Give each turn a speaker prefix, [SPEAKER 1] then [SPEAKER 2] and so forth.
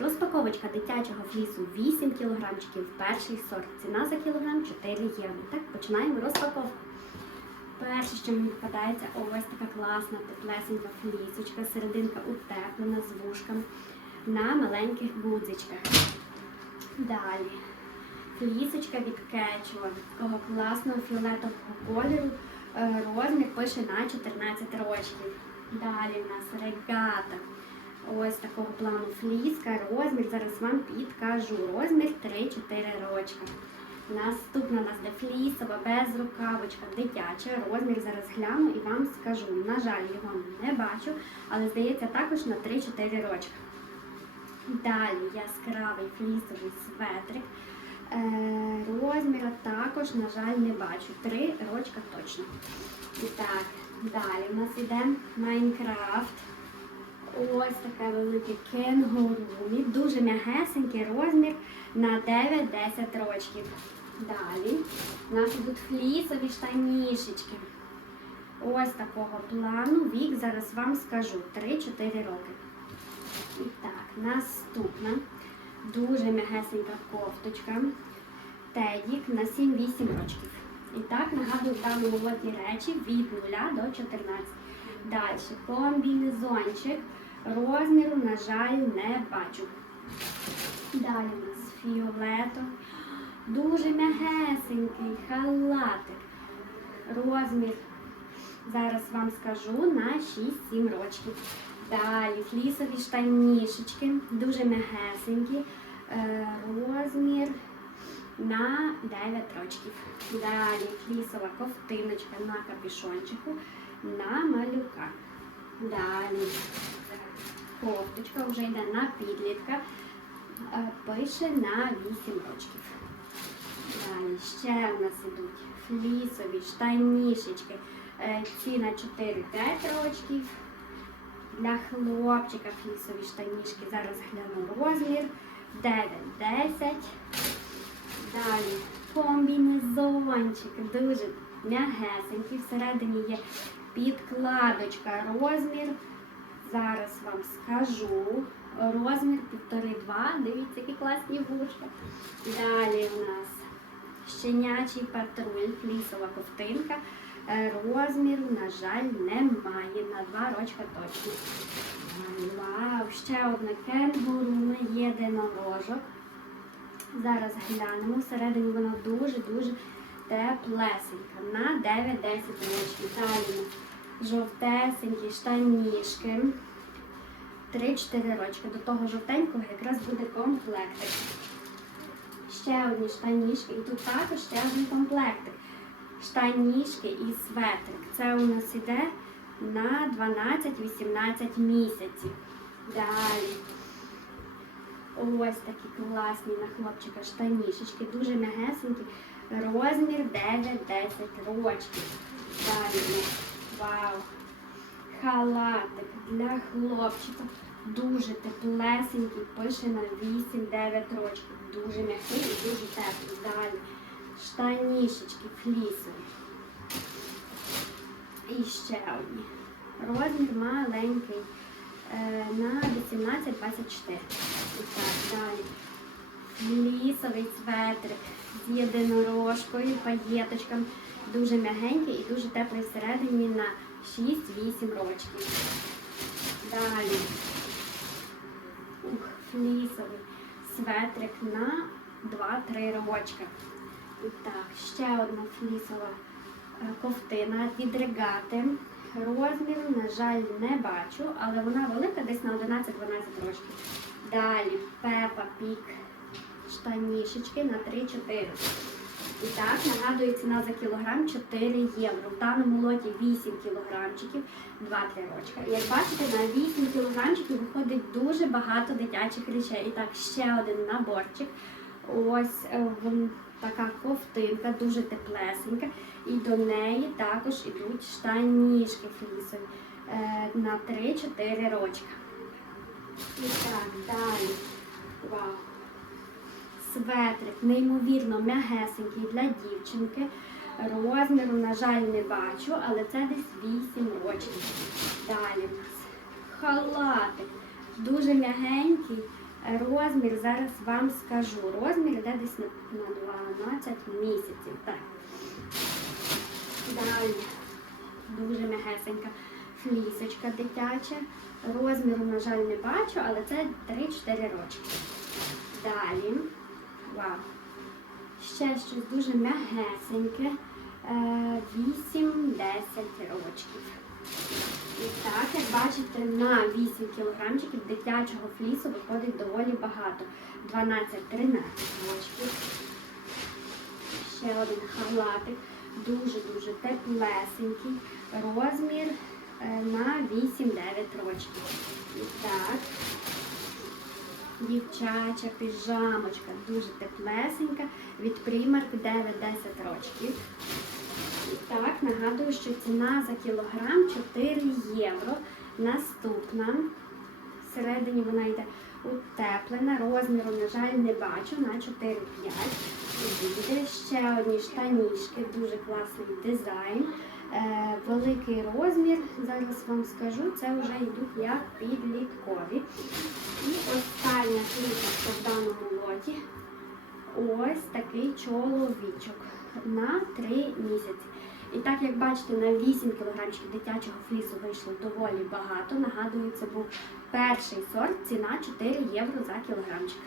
[SPEAKER 1] Розпаковочка дитячого флісу 8 кілограмчиків, перший сорт. Ціна за кілограм 4 євро. Так, починаємо розпаковку. Перше, що мені попадається, ось така класна теплесенька флісочка, серединка утеплена з вушками на маленьких гудзичках. Далі. Флісочка від Кетчуа, такого класного фіолетового кольору. Е, Розмір пише на 14 рочків. Далі в нас регата. Ось такого плану фліска. Розмір зараз вам підкажу. Розмір 3-4 рочка. Наступна у нас де флісова, без рукавочка, дитяча. Розмір зараз гляну і вам скажу. На жаль, його не бачу, але здається також на 3-4 рочка. Далі яскравий флісовий светрик. Е, розміра також, на жаль, не бачу. Три рочка точно. І так, далі в нас іде Майнкрафт. Ось таке велике кенгурумі. Дуже м'ягесенький розмір на 9-10 рочків. Далі у нас йдуть флісові штанішечки. Ось такого плану. Вік зараз вам скажу 3-4 роки. І так, наступна дуже м'ягесенька кофточка. Тедік на 7-8 років. І так, нагадую, даному лоті речі від 0 до 14. Далі комбінезончик. Розміру, на жаль, не бачу. Далі у нас фіолетовий. Дуже м'ягесенький халатик. Розмір зараз вам скажу на 6-7 років. Далі флісові штанішечки, дуже м'ягесенькі. Е, Розмір на 9 років. Далі флісова ковтиночка на капюшончику на малюка. Далі кофточка вже йде на підлітка. Е, Пише на 8 років. Далі ще у нас ідуть флісові штанішечки. Е, Ці на 4-5 років. Для хлопчика флісові штанішки. Зараз гляну розмір. 9-10. Далі комбінезончик. Дуже м'ягесенький. Всередині є підкладочка. Розмір. Зараз вам скажу. Розмір 1,5-2. Дивіться, які класні вушка. Далі у нас щенячий патруль, флісова ковтинка. Е, Розміру, на жаль, немає. На два рочка точно. Вау, ще одне кенгуру єдинорожок. Зараз глянемо. Всередині воно дуже-дуже теплесенька. На 9-10 років. Далі жовтесенькі штанішки. 3-4 рочки. До того жовтенького якраз буде комплектик. Ще одні штанішки. І тут також ще один комплектик. Штанішки і светрик. Це у нас іде на 12-18 місяців. Далі. Ось такі класні на хлопчика штанішечки, дуже м'ягесенькі. Розмір 9-10 рочків. Далі. Вау! Халатик для хлопчика. Дуже теплесенький, пише на 8-9 рочків. Дуже м'який і дуже теплий. Далі. Штанішечки флісові. І ще одні. Розмір маленький. е, На 18-24. І так, далі. Лісовий светрик з єдинорожкою, паєточками. Дуже м'ягенький і дуже теплий всередині на 6-8 рочків. Далі. Ух, флісовий светрик на 2-3 рочка. І так, ще одна флісова е, ковтина від регати. Розміру, на жаль, не бачу, але вона велика десь на 11-12 років. Далі Пепа Пік штанішечки на 3-4. І так, нагадую, ціна за кілограм 4 євро. В даному лоті 8 кілограмчиків, 2-3 рочка. Як бачите, на 8 кілограмчиків виходить дуже багато дитячих речей. І так, ще один наборчик. Ось е, така ковтинка, дуже теплесенька. І до неї також ідуть штанішки флісові е, на 3-4 рочка. І так, далі. Вау. Светрик, неймовірно м'ягесенький для дівчинки. Розміру, на жаль, не бачу, але це десь 8 років. Далі у нас халатик. Дуже м'ягенький, Розмір зараз вам скажу. Розмір йде десь на на 12 місяців. Так. Далі. Дуже м'ягесенька флісочка дитяча. Розміру, на жаль, не бачу, але це 3-4 рочки. Далі. Вау. Ще щось дуже м'ягесеньке. Е, 8-10 рочків. І так, як бачите, на 8 кілограмчиків дитячого флісу виходить доволі багато. 12-13 рочків. Ще один халатик. Дуже-дуже теплесенький. Розмір е, на 8-9 рочків. Дівчача піжамочка, дуже теплесенька, від примарк 9-10 рочків. Так, нагадую, що ціна за кілограм 4 євро. Наступна. Всередині вона йде утеплена. Розміру, на жаль, не бачу на 4-5. Буде ще одні штанішки, дуже класний дизайн. Е, великий розмір, зараз вам скажу, це вже йдуть як підліткові. І остання кліпочка в даному лоті. Ось такий чоловічок на 3 місяці. І так, як бачите, на 8 кілограмчиків дитячого флісу вийшло доволі багато. Нагадую, це був перший сорт, ціна 4 євро за кілограмчик.